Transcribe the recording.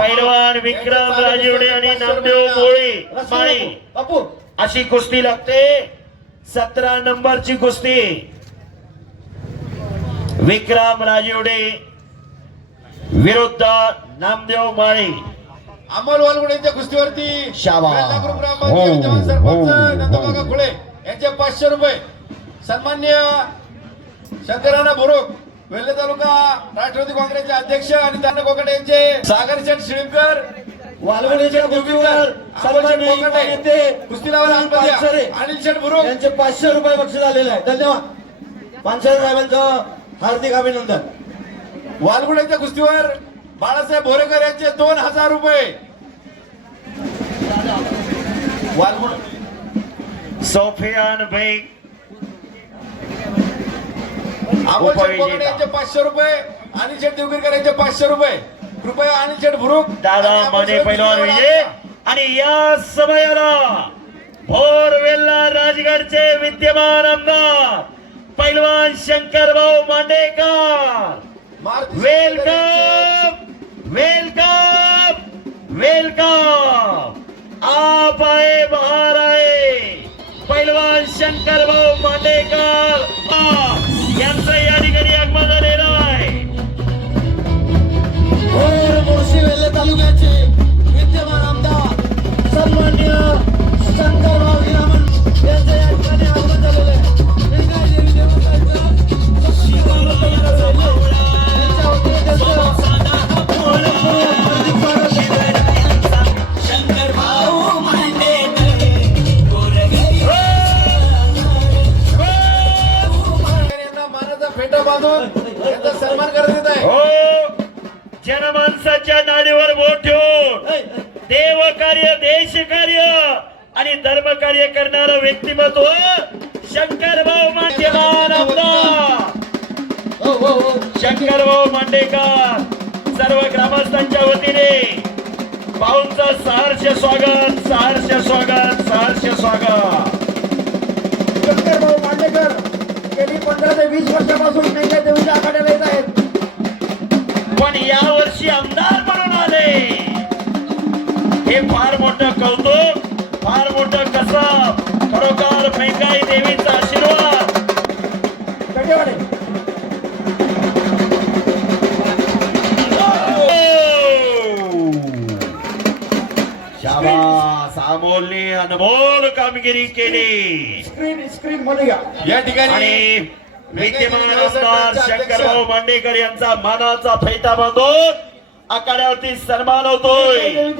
पैलवान विक्रम राजीवडे आणि नामदेव माळी अशी कुस्ती लागते। 17 नंबरची कुस्ती विक्रम राजीवडे विरुद्ध नामदेव माळी। अमोल वालगुडेच्या कुस्तीवरती शाबास। सरपंच नंदबागा खुळे यांचे 500 रुपये। सन्मान्य शंकराना बुरुक वेल्हे तालुका राष्ट्रवादी काँग्रेसचे अध्यक्ष आणि ताना कोकटे यांचे सागर शेठ शिळकर वालगुडेच्या कुस्तीवर कुस्ती लावायला अनिल शेठ बुरुक यांचे 500 रुपये बक्षीस आलेले आहे। धन्यवाद। पानसरे साहेबांचं हार्दिक अभिनंदन। वालगुडेच्या कुस्तीवर बाळासाहेब बोरेकर यांचे 2000 रुपये। वालगुड सोफियान बेग अमोल शेठ कोकटे यांचे 500 रुपये। अनिल शेठ देवगिरकर यांचे 500 रुपये। कृपया अनिल शेठ बुरुक दादा माने पैलवान विजय आणि या समयाला भोरवेल्ला राजगडचे विद्यमान आमदार पैलवान शंकरभाऊ मांडेकर वेलकम वेलकम वेलकम। आप आए बाहर आए पैलवान शंकरभाऊ मांडेकर यांचं या ठिकाणी आगमन झालेलं आहे। मोर्शी वेल्हे तालुक्याचे विद्यमान आमदार सन्माननीय शंकरराव हिरामण यांचे या ठिकाणी आगमन झालेले आहे। फेटा बांधून यांचा सन्मान करण्यात येत आहे। हो, जनमानसाच्या नाडीवर बोट ठेवून देव कार्य देश कार्य आणि धर्म कार्य करणारं व्यक्तिमत्व शंकरभाऊ मांडेकर आमदार शंकरभाऊ मांडेकर सर्व ग्रामस्थांच्या वतीने भाऊंचं सहर्ष स्वागत सहर्ष स्वागत सहर्ष स्वागत। शंकरराव मांडेकर गेली 15 ते 20 वर्षापासून मेघ्या देवीच्या आखाड्याला येत आहेत, पण या वर्षी आमदार म्हणून आले हे फार मोठं कौतुक फार मोठं कसब। खरोखर मेघाई देवीचा आशीर्वाद। शाबास अमोलने अनमोल कामगिरी केली। स्क्रीन मध्ये घ्या या ठिकाणी आणि विद्यमान आमदार शंकरभाऊ मांडेकर यांचा मानाचा फेटा बांधून आखाड्यावरती सन्मान होतोय।